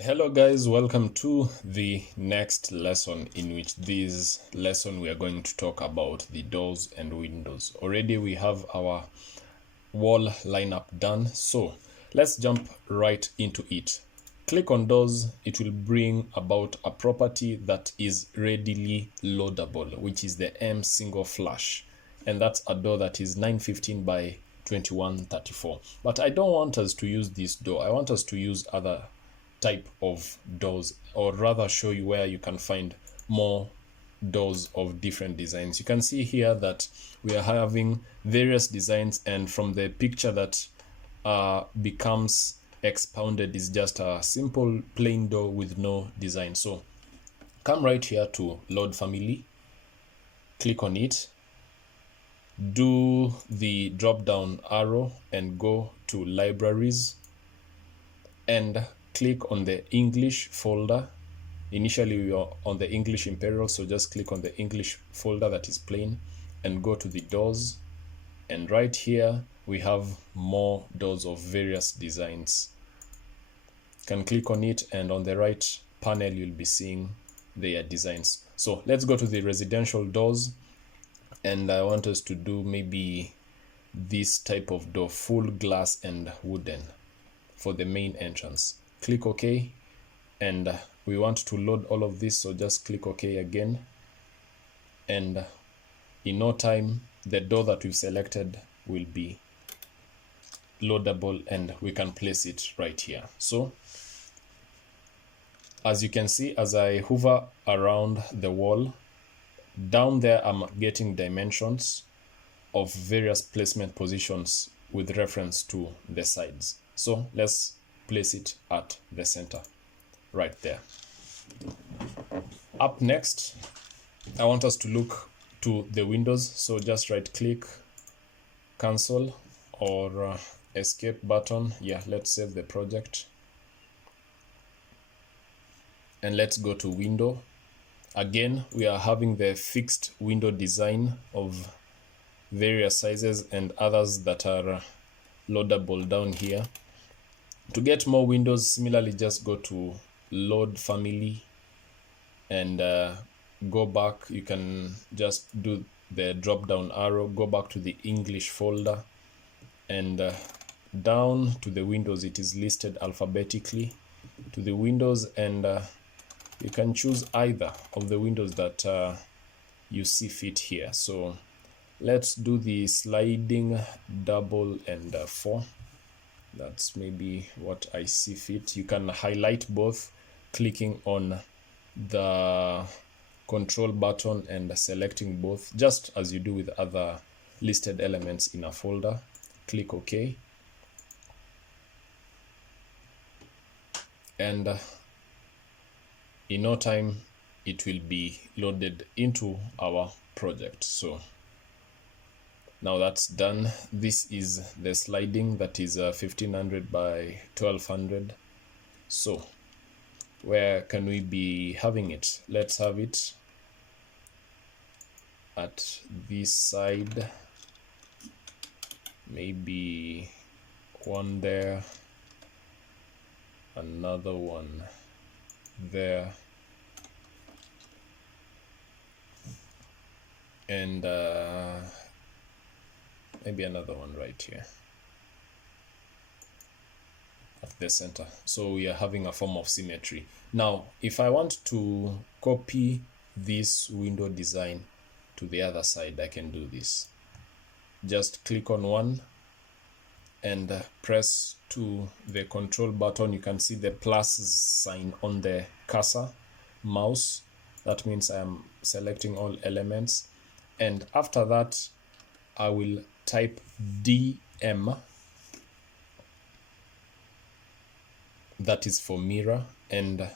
Hello guys, welcome to the next lesson, in which this lesson we are going to talk about the doors and windows. Already we have our wall lineup done, so let's jump right into it. Click on doors. It will bring about a property that is readily loadable, which is the M single flash, and that's a door that is 915 by 2134. But I don't want us to use this door. I want us to use other type of doors, or rather show you where you can find more doors of different designs. You can see here that we are having various designs, and from the picture that becomes expounded is just a simple plain door with no design. So come right here to load family, click on it, do the drop down arrow and go to libraries and click on the English folder. Initially we are on the English Imperial, so just click on the English folder that is plain and go to the doors, and right here we have more doors of various designs. You can click on it, and on the right panel you'll be seeing their designs. So let's go to the residential doors, and I want us to do maybe this type of door, full glass and wooden, for the main entrance. Click OK, and we want to load all of this, so just click OK again, and in no time the door that we've selected will be loadable and we can place it right here. So as you can see, as I hover around the wall, down there I'm getting dimensions of various placement positions with reference to the sides. So let's place it at the center right there. Up next, I want us to look to the windows, so just right click, cancel, or escape button. Yeah, let's save the project, and let's go to window. Again, we are having the fixed window design of various sizes and others that are loadable down here. To get more windows, similarly, just go to load family and go back. You can just do the drop down arrow, go back to the English folder, and down to the windows. It is listed alphabetically to the windows, and you can choose either of the windows that you see fit here. So let's do the sliding double and 4. That's maybe what I see fit. You can highlight both, clicking on the control button and selecting both, just as you do with other listed elements in a folder. Click OK, and in no time it will be loaded into our project. So now that's done. This is the sliding that is 1500 by 1200. So where can we be having it? Let's have it at this side, maybe one there, another one there, and maybe another one right here at the center. So we are having a form of symmetry. Now if I want to copy this window design to the other side, I can do this. Just click on one and press to the control button. You can see the plus sign on the cursor mouse. That means I am selecting all elements, and after that I will type DM, that is for mirror, and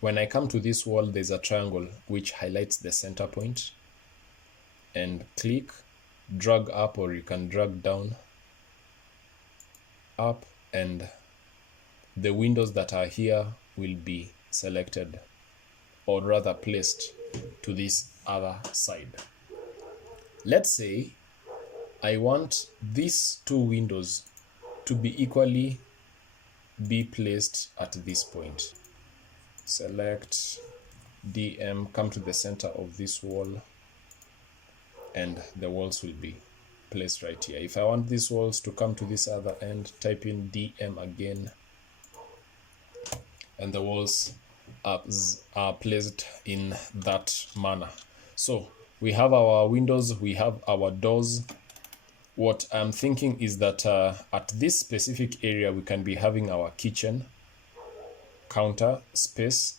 when I come to this wall there's a triangle which highlights the center point, and click, drag up, or you can drag down, up, and the windows that are here will be selected, or rather placed to this other side. Let's say I want these two windows to be equally be placed at this point. select DM, come to the center of this wall, and the walls will be placed right here. If I want these walls to come to this other end, type in DM again, and the walls are placed in that manner. So we have our windows, we have our doors. What I'm thinking is that at this specific area, we can be having our kitchen counter space.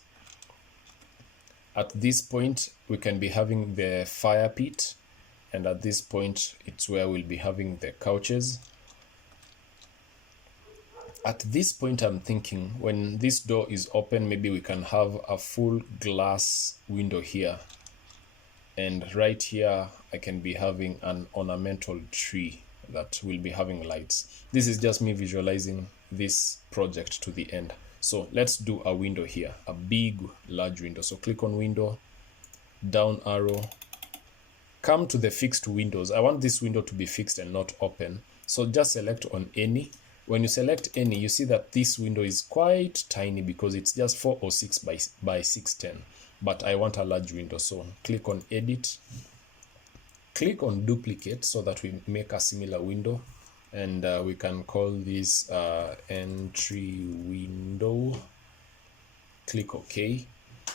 At this point, we can be having the fire pit. And at this point, it's where we'll be having the couches. At this point, I'm thinking when this door is open, maybe we can have a full glass window here. And right here, I can be having an ornamental tree that will be having lights. This is just me visualizing this project to the end. So let's do a window here, a big, large window. So click on window, down arrow, come to the fixed windows. I want this window to be fixed and not open. So just select on any. When you select any, you see that this window is quite tiny because it's just 406 by 610. But I want a large window. So click on edit, click on duplicate so that we make a similar window. And we can call this entry window. Click OK.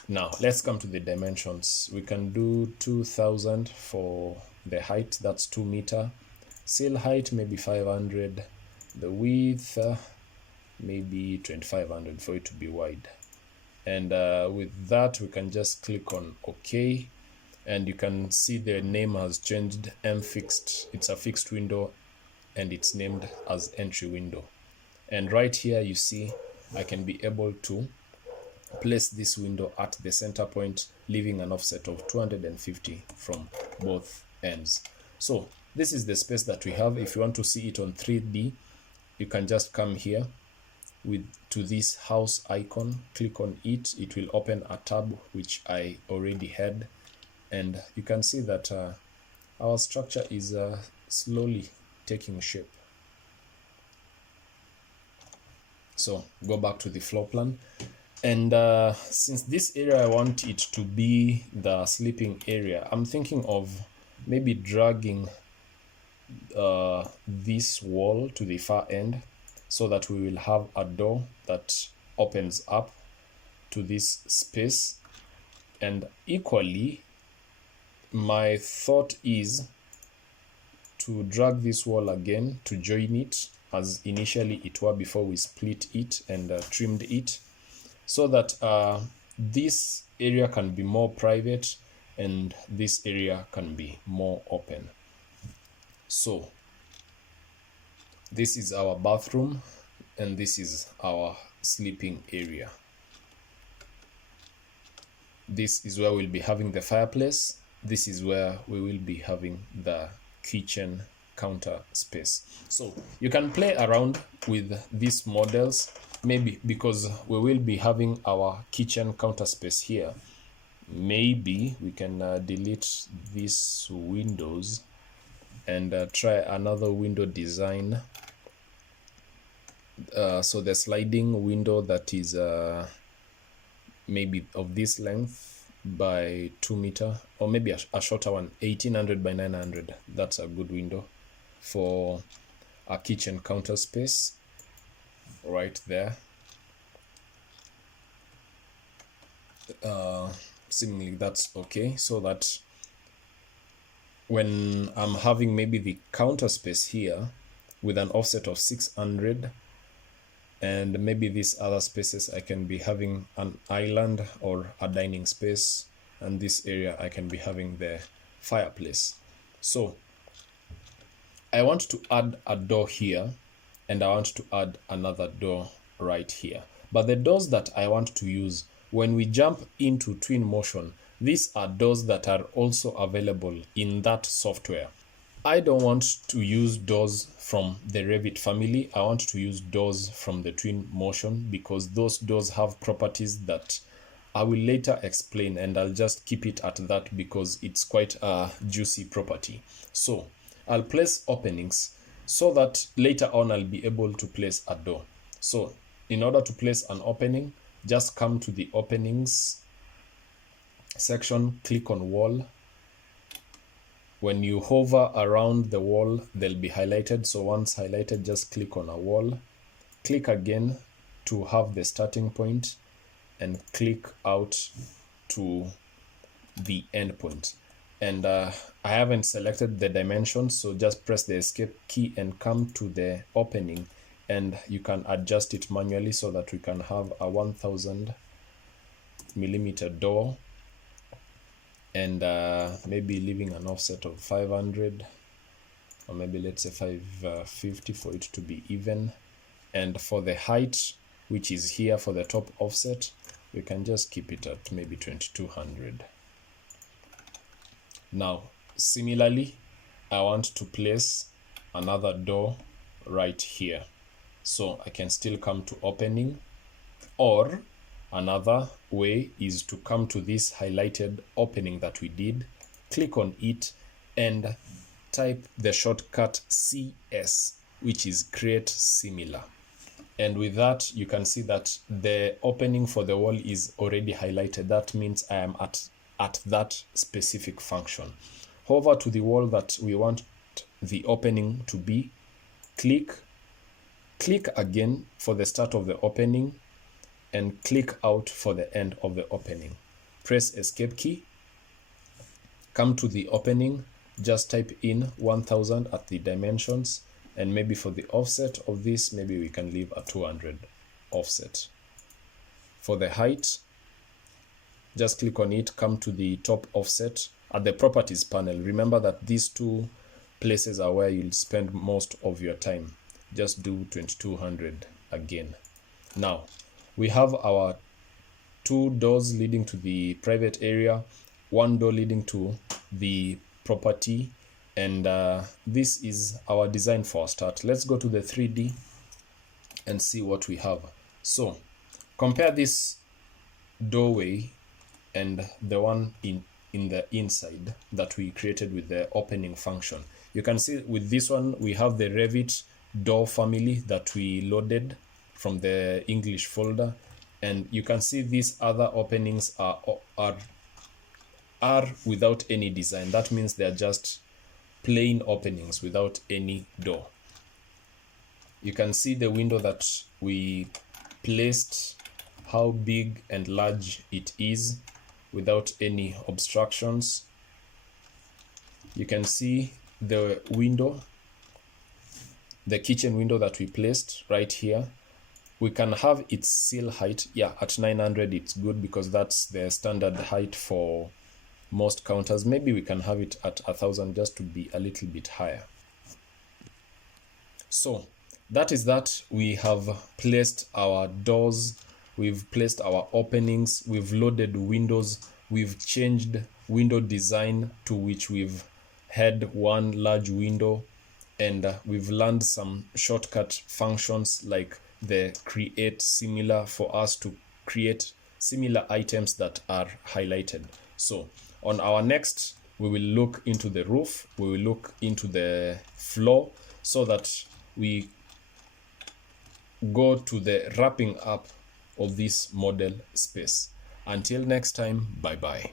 Now let's come to the dimensions. We can do 2000 for the height, that's 2 meter. Sill height maybe 500. The width maybe 2500 for it to be wide. And with that, we can just click on OK. And you can see the name has changed, M fixed. It's a fixed window and it's named as entry window. And right here, you see, I can be able to place this window at the center point, leaving an offset of 250 from both ends. So this is the space that we have. If you want to see it on 3D, you can just come here to this house icon, click on it. It will open a tab which I already had, and you can see that our structure is slowly taking shape. So go back to the floor plan. And since this area, I want it to be the sleeping area, I'm thinking of maybe dragging this wall to the far end so that we will have a door that opens up to this space. And equally, my thought is to drag this wall again to join it as initially it were before we split it and trimmed it, so that this area can be more private and this area can be more open. So this is our bathroom and this is our sleeping area. This is where we'll be having the fireplace. This is where we will be having the kitchen counter space. So you can play around with these models, maybe because we will be having our kitchen counter space here. Maybe we can delete these windows and try another window design. So the sliding window that is maybe of this length by 2 meter, or maybe a shorter one, 1800 by 900. That's a good window for a kitchen counter space right there. Seemingly that's okay, so that when I'm having maybe the counter space here with an offset of 600, and maybe these other spaces, I can be having an island or a dining space, and this area I can be having the fireplace. So I want to add a door here and I want to add another door right here. But the doors that I want to use, when we jump into Twinmotion, these are doors that are also available in that software. I don't want to use doors from the Revit family. I want to use doors from the Twinmotion because those doors have properties that I will later explain, and I'll just keep it at that because it's quite a juicy property. So I'll place openings so that later on I'll be able to place a door. So in order to place an opening, just come to the openings section, click on wall. When you hover around the wall, they'll be highlighted. So once highlighted, just click on a wall, click again to have the starting point, and click out to the end point. And I haven't selected the dimensions, so just press the escape key and come to the opening, and you can adjust it manually so that we can have a 1000 millimeter door, and maybe leaving an offset of 500, or maybe let's say 550 for it to be even. And for the height, which is here for the top offset, we can just keep it at maybe 2200. Now, similarly, I want to place another door right here. So I can still come to opening, or another way is to come to this highlighted opening that we did, click on it, and type the shortcut CS, which is create similar. And with that, you can see that the opening for the wall is already highlighted. That means I am at that specific function. Hover to the wall that we want the opening to be, click again for the start of the opening, and click out for the end of the opening. Press escape key, come to the opening, just type in 1000 at the dimensions, and maybe for the offset of this, maybe we can leave a 200 offset. For the height, just click on it, come to the top offset at the properties panel. Remember that these two places are where you'll spend most of your time. Just do 2200 again. Now, we have our 2 doors leading to the private area, 1 door leading to the property, and this is our design for a start. Let's go to the 3D and see what we have. So compare this doorway and the one in the inside that we created with the opening function. You can see with this one, we have the Revit door family that we loaded from the English folder, and you can see these other openings are without any design. That means they're just plain openings without any door. You can see the window that we placed, how big and large it is without any obstructions. You can see the window, the kitchen window that we placed right here. We can have its sill height, at 900 it's good because that's the standard height for most counters. Maybe we can have it at 1000 just to be a little bit higher. So that is that. We have placed our doors, we've placed our openings, we've loaded windows, we've changed window design to which we've had one large window, and we've learned some shortcut functions like the create similar for us to create similar items that are highlighted. So on our next, we will look into the roof, we will look into the floor, so that we go to the wrapping up of this model space. Until next time, bye bye.